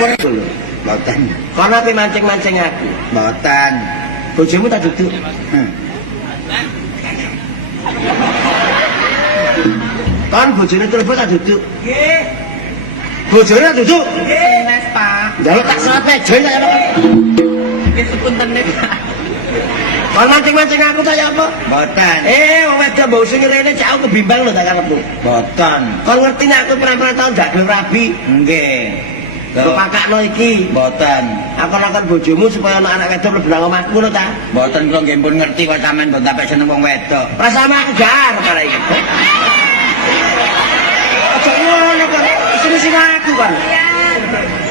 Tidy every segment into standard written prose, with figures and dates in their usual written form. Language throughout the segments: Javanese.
nyampur lho. Mboten. Kono ape mancing-mancing aku. Mboten. Bojomu tak duduk. Kon bojone telepon tak duduk. Nggih. Bojone tak duduk. Nggih, Mas Pak. Njaluk tak serape jen tak apa. Nggih sepunten nek. Kon mancing-mancing aku tak ya apa? Mboten. Wong wedok mbok sing rene cak aku kebimbang lho tak karepmu. Mboten. Kon ngerti nek aku pernah tahun gak gelem rabi. Nggih. Kok pakakno iki. Mboten. Akon-akon bojomu supaya anak wedok mlebu nang omahku lho ta. Mboten kula nggih pun ngerti kok sampean mboten sampe seneng wong wedok. Pas sama aku jar karo iki. Aja ngono kan. Sing aku kan.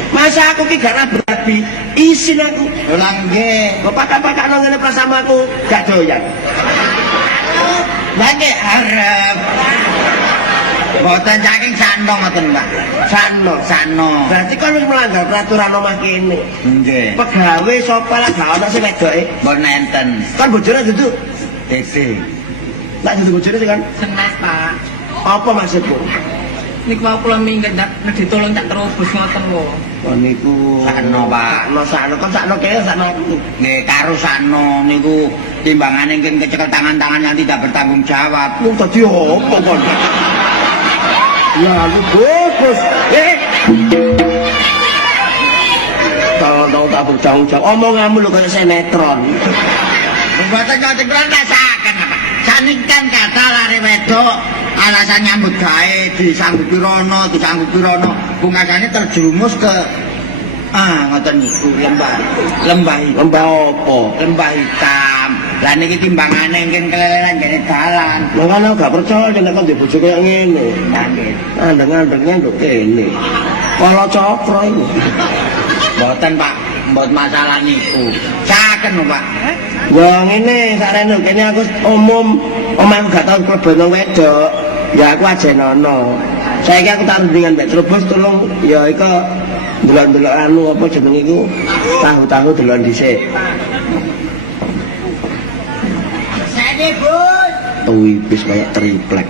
Masa aku ki gak rabi, isin aku. Lah nggih. Kok pakak-pakakno ngene pas sama aku gak doyan. Lah nggih arep. Mboten saking sano ngoten, Pak. Sano. Berarti kan wis melanggar peraturan omah kene. Nggih. Pegawe sapa lah gak ono sing wedoke. Mboten enten. Kan bojone duduk. Dese. Tak duduk bojone sih kan. Senes, Pak. Apa maksudmu? Niku mau kula minggat nek ditolong tak terobos ngoten wae. Oh niku Sano, Pak. Sano kan sakno kene sakno aku. Nggih, karo sano niku timbangane nggih kecekel tangan-tangan yang tidak bertanggung jawab. Wong dadi opo kon? Ya lu bagus. Tahu tak bertanggung jawab. Omonganmu lu kayak sinetron. Mboten ngoten kula rasaken, Pak. Saking kan kata lare wedok alasan nyambut gawe disanggupi rono, pungkasane terjerumus ke ngoten niku lembah Apa? lembah hitam. Lah niki timbangane nggih keleleran jane dalan. Lah kan aku gak percaya nek kon bojo kaya ngene. Nggih. Andeng-andengnya nduk kene. Kala cokro iku. Mboten, Pak. Mbot masalah niku. Saken, Pak. Ya ngene sarene kene aku umum omahku gak tau klebon wedok. Ya aku ajenono. Saiki aku tak rundingan mbek Trubus tolong ya iku delok-delok anu apa jeneng iku tahu-tahu delok dhisik. Sene, Bos. Tuwibis kayak triplek.